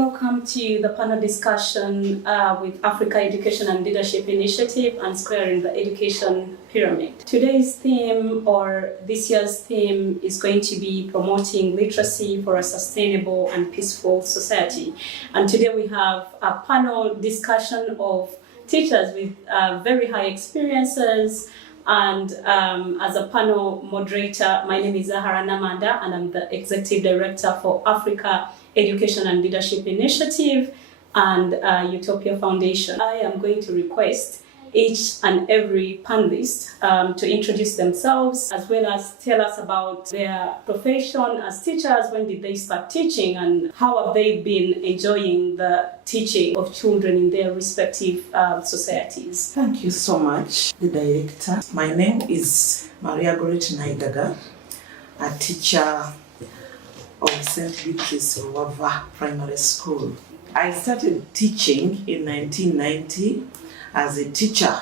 Welcome to the panel discussion with Africa Education and Leadership Initiative and Squaring the Education Pyramid. Today's theme, or this year's theme, is going to be promoting literacy for a sustainable and peaceful society. And today we have a panel discussion of teachers with very high experiences. And as a panel moderator, my name is Zahara Namanda, and I'm the Executive Director for Africa Education and Leadership Initiative and Utopia Foundation. I am going to request each and every panelist to introduce themselves, as well as tell us about their profession as teachers. When did they start teaching, and how have they been enjoying the teaching of children in their respective societies? Thank you so much, the director. My name is Maria Goretti Naidaga, a teacher of St. Beatrice Ruava Primary School. I started teaching in 1990 as a teacher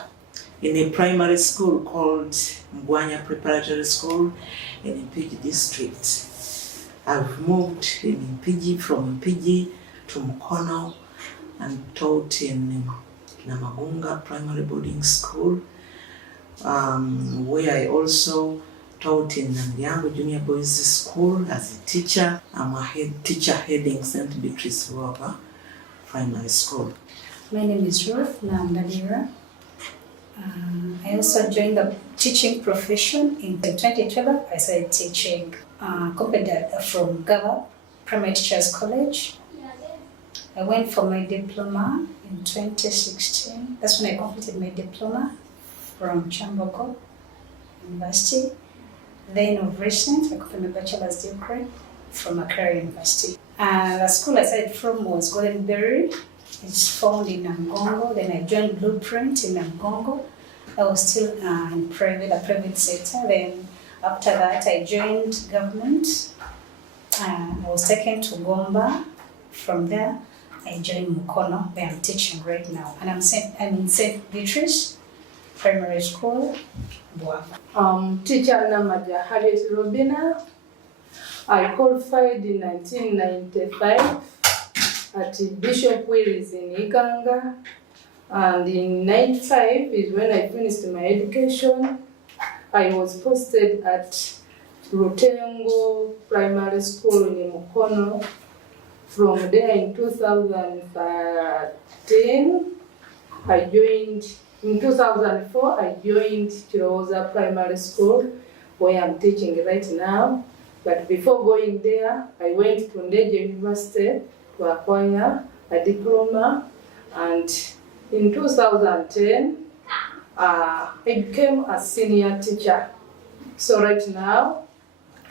in a primary school called Mbwanya Preparatory School in Mpigi district. I've moved in Mpigi, from Mpigi to Mukono, and taught in Namagunga Primary Boarding School, where I also taught in Nambiango Junior Boys School as a teacher. I'm a head teacher heading St. Beatrice Ruava Primary School. My name is Ruth Namdalira. I also joined the teaching profession in 2012. I started teaching competent from Gava Primary Teachers College. I went for my diploma in 2016. That's when I completed my diploma from Chambogo University. Then of recent, I got my bachelor's degree from Accra University. The school I started from was Golden Berry. It's found in Namgongo. Then I joined Blueprint in Namgongo. I was still in a private sector. Then after that, I joined government. I was taken to Gomba. From there, I joined Mukono, where I'm teaching right now. And I'm in St. Beatrice Primary School, Buaga. Teacher Namaja Harriet Robina. I qualified in 1995 at Bishop Willis in Ikanga, and in 95 is when I finished my education. I was posted at Rutengo Primary School in Mukono. From there in 2004 I joined Chiroza Primary School, where I'm teaching right now. But before going there, I went to Ndege University to acquire a diploma, and in 2010 I became a senior teacher. So right now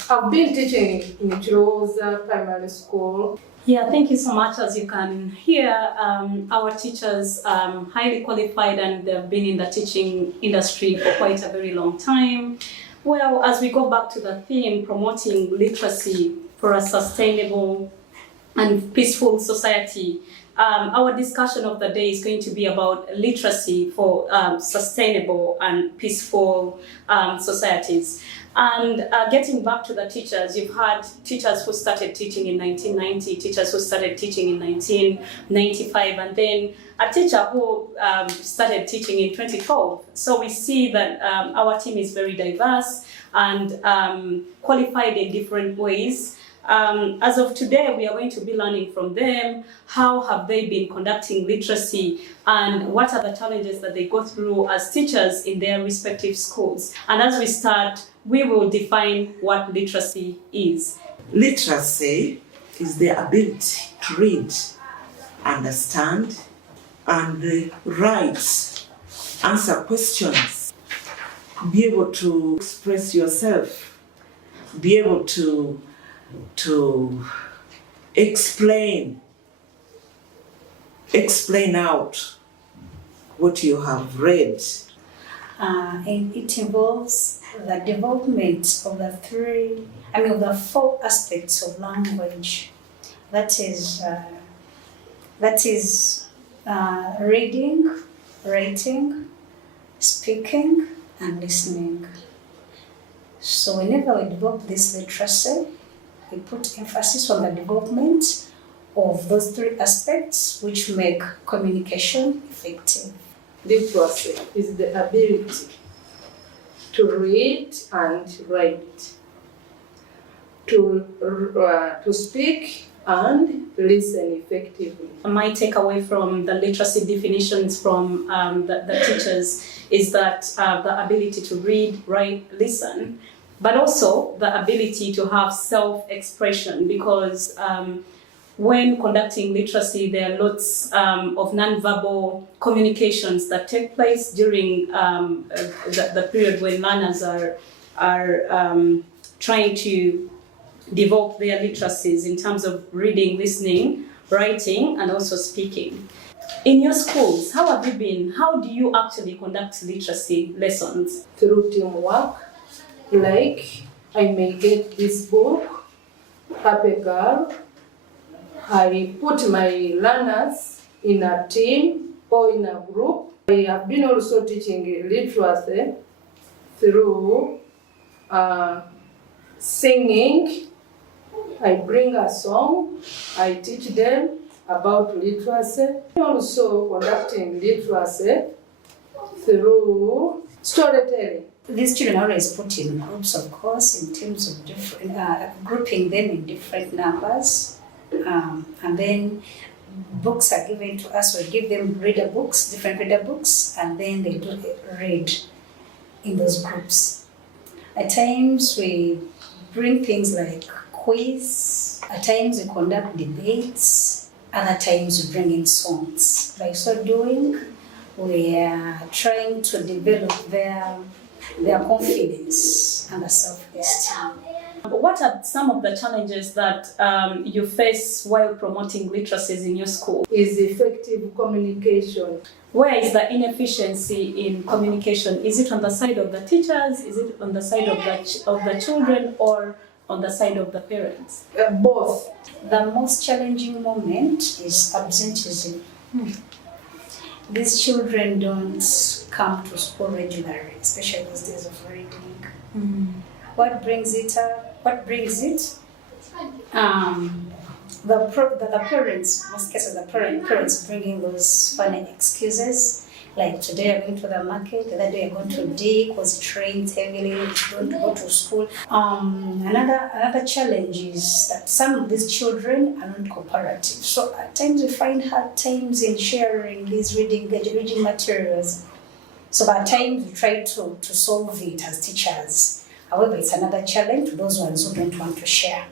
I've been teaching in Chiroza Primary School. Yeah, thank you so much. As you can hear, our teachers are highly qualified, and they've been in the teaching industry for quite a very long time. Well, as we go back to the theme, promoting literacy for a sustainable and peaceful society, our discussion of the day is going to be about literacy for sustainable and peaceful societies. And getting back to the teachers, you've had teachers who started teaching in 1990, teachers who started teaching in 1995, and then a teacher who started teaching in 2012. So we see that our team is very diverse and qualified in different ways. As of today, we are going to be learning from them. How have they been conducting literacy, and what are the challenges that they go through as teachers in their respective schools? And as we start, we will define what literacy is. Literacy is the ability to read, understand, and write, answer questions, be able to express yourself, be able to explain out what you have read. It involves the development of the four aspects of language. That is reading, writing, speaking, and listening. So whenever we develop this literacy, we put emphasis on the development of those three aspects which make communication effective. Literacy is the ability to read and write, to speak and listen effectively. My takeaway from the literacy definitions from the teachers is that the ability to read, write, listen, but also the ability to have self-expression, because when conducting literacy, there are lots of non-verbal communications that take place during the period when learners are trying to develop their literacies in terms of reading, listening, writing, and also speaking. In your schools, how have you been? How do you actually conduct literacy lessons? Through teamwork, like I may get this book, Happy Girl. I put my learners in a team or in a group. I have been also teaching literacy through singing. I bring a song, I teach them about literacy. Also conducting literacy through storytelling. These children are always put in groups, of course, in terms of different, grouping them in different numbers. And then books are given to us. We give them reader books, different reader books, and then they do read in those groups. At times we bring things like quiz, at times we conduct debates, and at times we bring in songs. By so doing, we are trying to develop their confidence and their self-esteem. What are some of the challenges that you face while promoting literacies in your school? Is effective communication. Where is the inefficiency in communication? Is it on the side of the teachers? Is it on the side of the children, or on the side of the parents? Both. The most challenging moment is absenteeism. These children don't come to school regularly, especially those days of reading. What brings it? The parents, most cases, the parents bringing those funny excuses. Like today I'm going to the market, the other day I'm going to dig because it rains heavily, don't go to school. Another challenge is that some of these children are not cooperative. So at times we find hard times in sharing these reading materials. So at times we try to solve it as teachers. However, it's another challenge to those ones who don't want to share.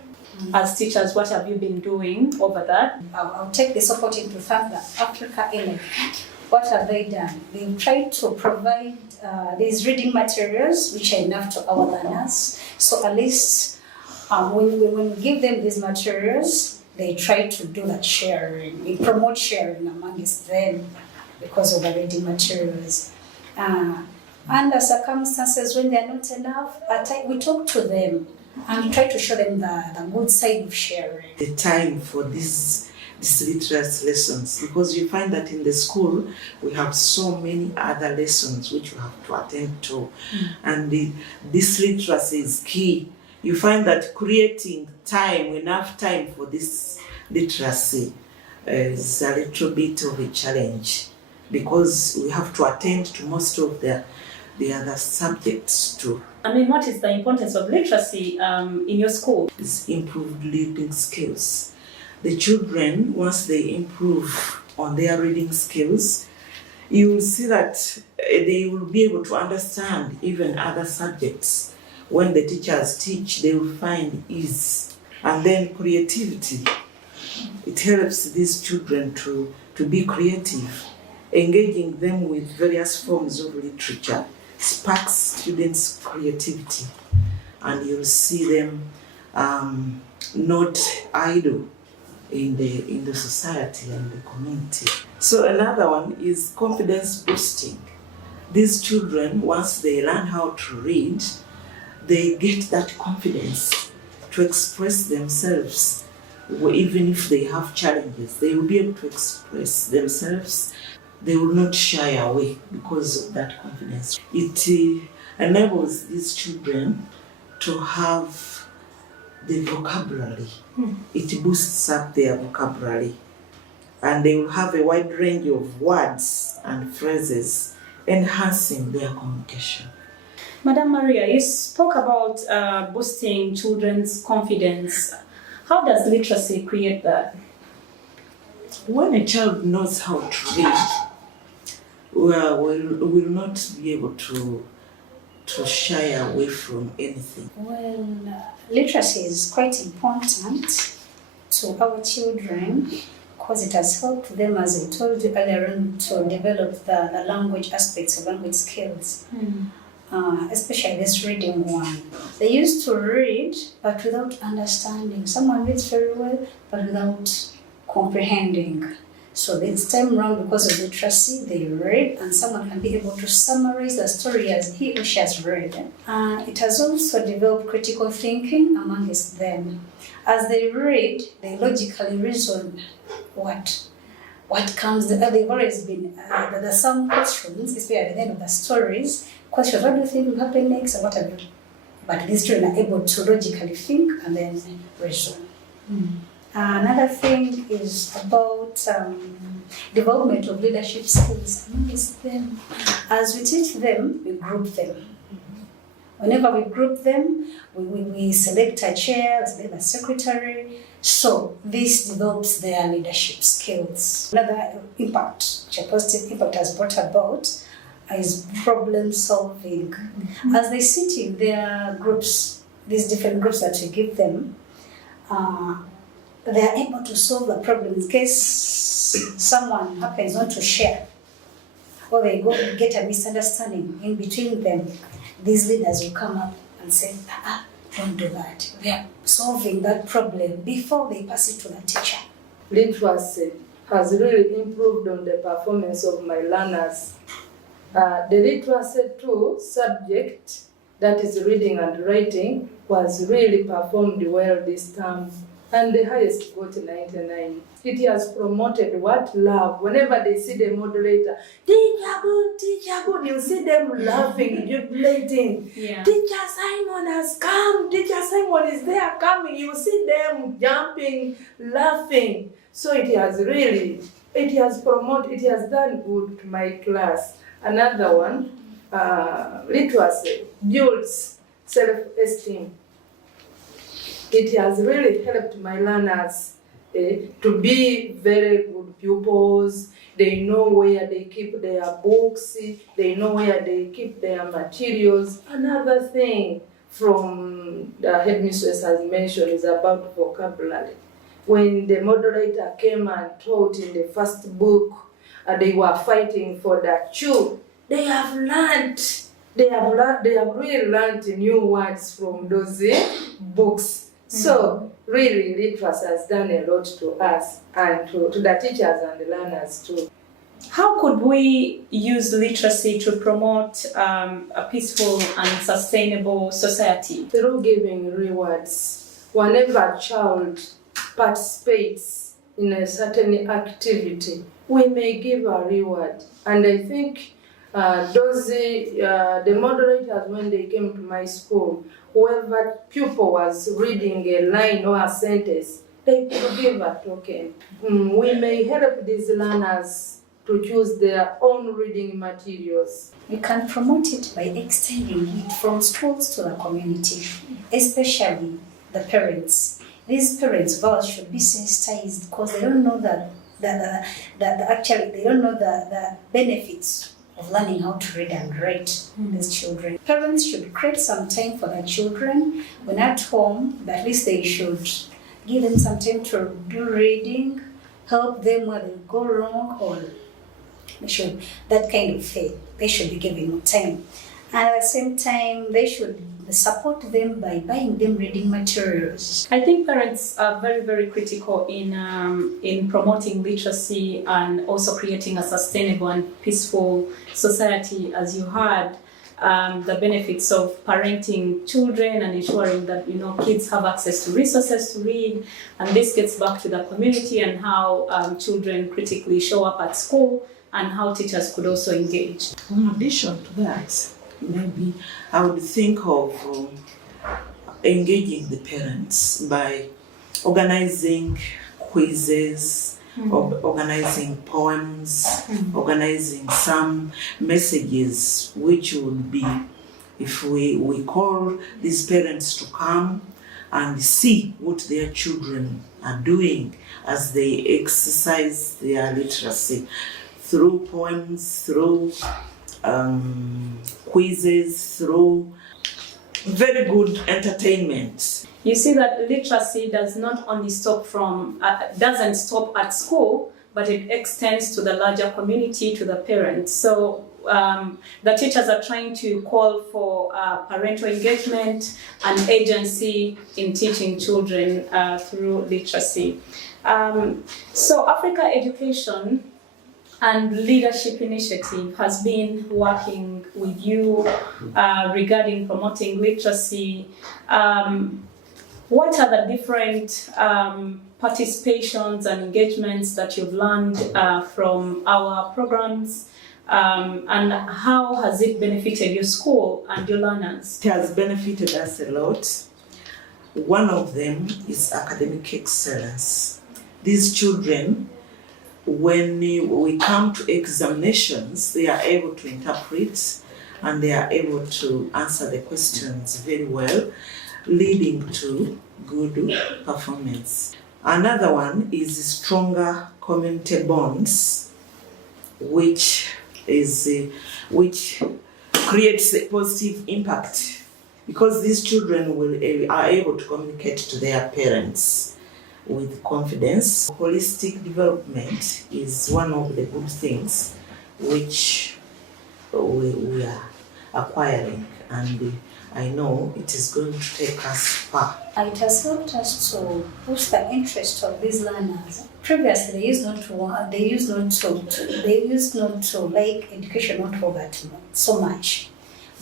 As teachers, what have you been doing over that? I'll take this opportunity to thank the Africa ELI. What have they done? They've tried to provide these reading materials which are enough to our learners. So at least when we give them these materials, they try to do that sharing. We promote sharing amongst them because of the reading materials. Under circumstances when they're not enough, we talk to them and try to show them the good side of sharing. The time for these literacy lessons, because you find that in the school we have so many other lessons which you have to attend to, and this literacy is key. You find that creating enough time for this literacy is a little bit of a challenge, because we have to attend to most of the other subjects too. I mean, what is the importance of literacy in your school? It's improved reading skills. The children, once they improve on their reading skills, you will see that they will be able to understand even other subjects. When the teachers teach, they will find ease. And then creativity. It helps these children to be creative. Engaging them with various forms of literature sparks students' creativity. And you'll see them not idle in the society and the community. So another one is confidence boosting. These children, once they learn how to read, they get that confidence to express themselves. Even if they have challenges, they will be able to express themselves. They will not shy away because of that confidence. It enables these children to have the vocabulary. It boosts up their vocabulary. And they will have a wide range of words and phrases, enhancing their communication. Madam Maria, you spoke about boosting children's confidence. How does literacy create that? When a child knows how to read, will not be able to shy away from anything. Well, literacy is quite important to our children because it has helped them, as I told you earlier on, to develop the language aspects of language skills. Especially this reading one. They used to read but without understanding. Someone reads very well but without comprehending. So this time around, because of literacy, they read and someone can be able to summarize the story as he or she has read. It has also developed critical thinking amongst them. As they read, they logically reason what comes. They've always been, there are some questions, especially at the end of the stories, questions, what do you think will happen next, or whatever. But these children are able to logically think and then reason. Another thing is about development of leadership skills amongst them. As we teach them, we group them. Whenever we group them, we select a chair, we select a secretary. So this develops their leadership skills. Another impact, which a positive impact has brought about, is problem solving. As they sit in their groups, these different groups that we give them, they are able to solve the problem in case someone happens not to share, or they go and get a misunderstanding in between them. These leaders will come up and say, don't do that. They are solving that problem before they pass it to the teacher. Literacy has really improved on the performance of my learners. The literacy 2 subject, that is reading and writing, was really performed well this term, and the highest got 99. It has promoted what? Love. Whenever they see the moderator, teacher good, you see them laughing, jubilating. Yeah. Teacher Simon has come, Teacher Simon is there coming. You see them jumping, laughing. So it has promoted, it has done good to my class. Another one, literacy builds self-esteem. It has really helped my learners to be very good pupils. They know where they keep their books, they know where they keep their materials. Another thing from the headmistress has mentioned is about vocabulary. When the moderator came and taught in the first book, they were fighting for that chew. They have really learned new words from those books. So really literacy has done a lot to us and to the teachers and the learners too. How could we use literacy to promote a peaceful and sustainable society? Through giving rewards. Whenever a child participates in a certain activity, we may give a reward. And I think the moderators, when they came to my school, whoever pupil was reading a line or a sentence, they could give a token. We may help these learners to choose their own reading materials. We can promote it by extending it from schools to the community, especially the parents. These parents' voice should be sensitized because they don't know the benefits of learning how to read and write these children. Parents should create some time for their children. When at home, at least they should give them some time to do reading, help them when they go wrong, or that kind of thing. They should be given more time. And at the same time, they should support them by buying them reading materials. I think parents are very, very critical in promoting literacy and also creating a sustainable and peaceful society, as you heard. The benefits of parenting children and ensuring that kids have access to resources to read, and this gets back to the community and how children critically show up at school and how teachers could also engage. In addition to that, maybe I would think of engaging the parents by organizing quizzes, organizing poems, organizing some messages which would be, if we call these parents to come and see what their children are doing as they exercise their literacy through poems, through quizzes, through very good entertainment. You see that literacy does not only doesn't stop at school, but it extends to the larger community, to the parents. So the teachers are trying to call for parental engagement and agency in teaching children through literacy. So Africa Education and Leadership Initiative has been working with you regarding promoting literacy. What are the different participations and engagements that you've learned from our programs, and how has it benefited your school and your learners? It has benefited us a lot. One of them is academic excellence. These children, when we come to examinations, they are able to interpret and they are able to answer the questions very well, leading to good performance. Another one is stronger community bonds, which creates a positive impact because these children are able to communicate to their parents with confidence. Holistic development is one of the good things which we are acquiring, and I know it is going to take us far. It has helped us to push the interest of these learners. Previously, they used not to like education, not for that so much.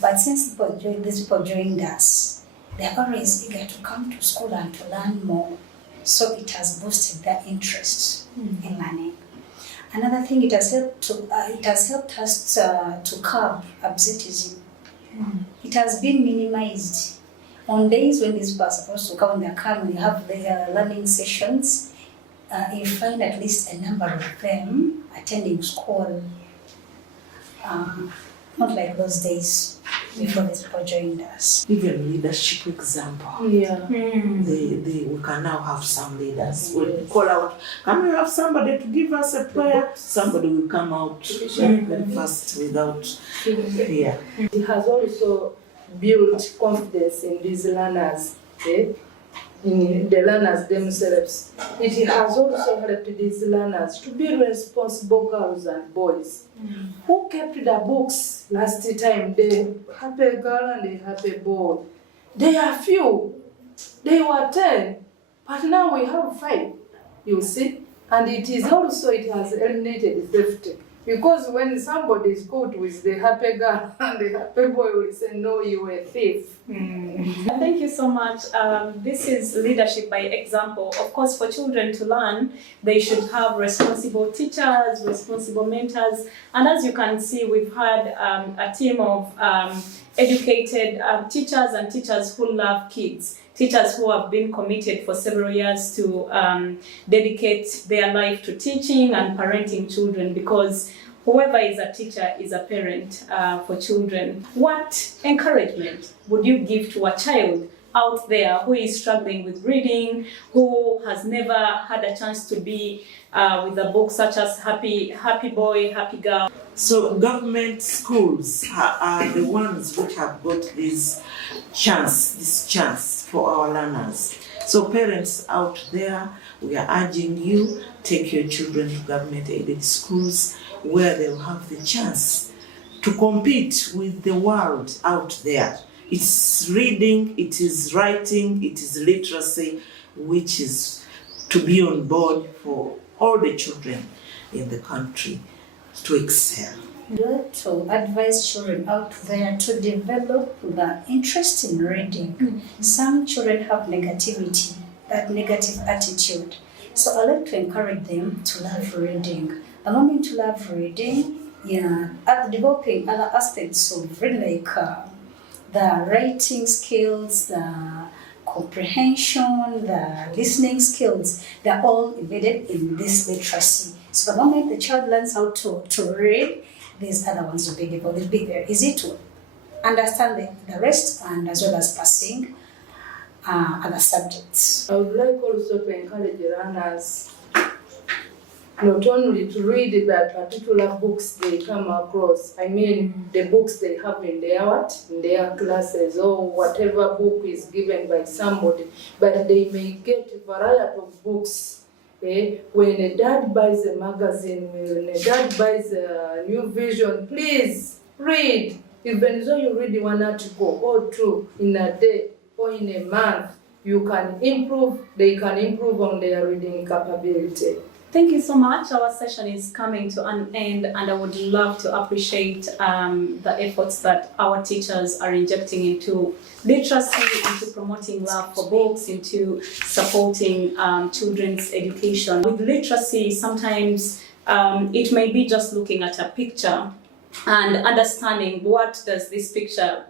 But since these people joined us, they are always eager to come to school and to learn more. So it has boosted their interest in learning. Another thing, it has helped us to curb absenteeism. It has been minimized. On days when these people are supposed to come, they come, we have their learning sessions. You find at least a number of them attending school. Not like those days before these people joined us. Even leadership example. Yeah. We can now have some leaders. We'll call out, can we have somebody to give us a prayer? Somebody will come out very fast without fear. It has also built confidence in these learners, in the learners themselves. It has also helped these learners to be responsible girls and boys who kept the books last time. The happy girl and the happy boy, they are few. They were 10, but now we have 5, you see. And it has eliminated theft. Because when somebody is caught with the happy girl and the happy boy will say, no, you are a thief. Thank you so much. This is leadership by example. Of course, for children to learn, they should have responsible teachers, responsible mentors. And as you can see, we've had a team of educated teachers and teachers who love kids. Teachers who have been committed for several years to dedicate their life to teaching and parenting children, because whoever is a teacher is a parent for children. What encouragement would you give to a child out there who is struggling with reading, who has never had a chance to be with a book such as Happy Boy, Happy Girl? So government schools are the ones which have got this chance for our learners. So parents out there, we are urging you, take your children to government-aided schools where they'll have the chance to compete with the world out there. It's reading, it is writing, it is literacy, which is to be on board for all the children in the country to excel. We like to advise children out there to develop the interest in reading. Some children have negativity, that negative attitude. So I like to encourage them to love reading. Allow me to love reading, developing other aspects of reading, like the writing skills, the comprehension, the listening skills, they're all embedded in this literacy. So the moment the child learns how to read, these other ones will be very easy to understand the rest, and as well as passing other subjects. I would like also to encourage learners not only to read the particular books they come across, I mean the books they have in their classes, or whatever book is given by somebody, but they may get a variety of books. When a dad buys a magazine, when a dad buys a New Vision, please read. Even though you read one article or two in a day or in a month, you can improve, they can improve on their reading capability. Thank you so much. Our session is coming to an end, and I would love to appreciate the efforts that our teachers are injecting into literacy, into promoting love for books, into supporting children's education. With literacy, sometimes it may be just looking at a picture and understanding what does this picture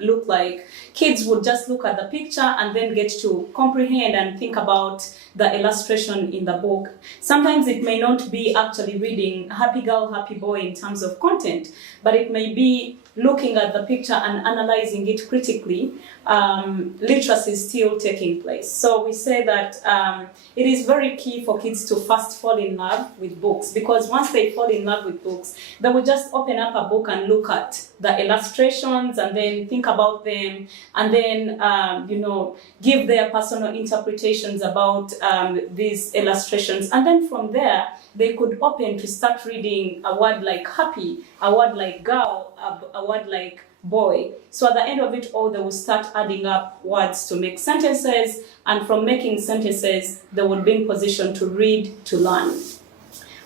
look like. Kids would just look at the picture and then get to comprehend and think about the illustration in the book. Sometimes it may not be actually reading happy girl, happy boy in terms of content, but it may be looking at the picture and analyzing it critically. Literacy is still taking place. So we say that it is very key for kids to first fall in love with books, because once they fall in love with books, they will just open up a book and look at the illustrations and then think about them, and then give their personal interpretations about these illustrations. And then from there, they could open to start reading a word like happy, a word like girl, a word like boy. So at the end of it all, they will start adding up words to make sentences, and from making sentences, they will be in position to read to learn.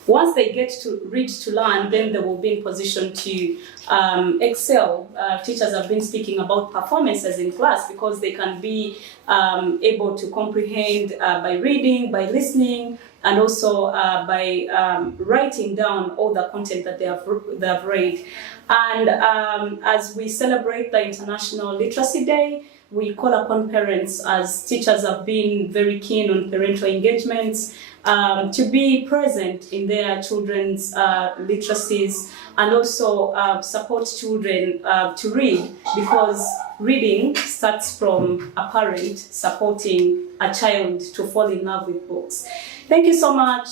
Once they get to read to learn, then they will be in position to excel. Teachers have been speaking about performances in class, because they can be able to comprehend by reading, by listening, and also by writing down all the content that they have read. And as we celebrate the International Literacy Day, we call upon parents, as teachers have been very keen on parental engagements, to be present in their children's literacies, and also support children to read, because reading starts from a parent supporting a child to fall in love with books. Thank you so much.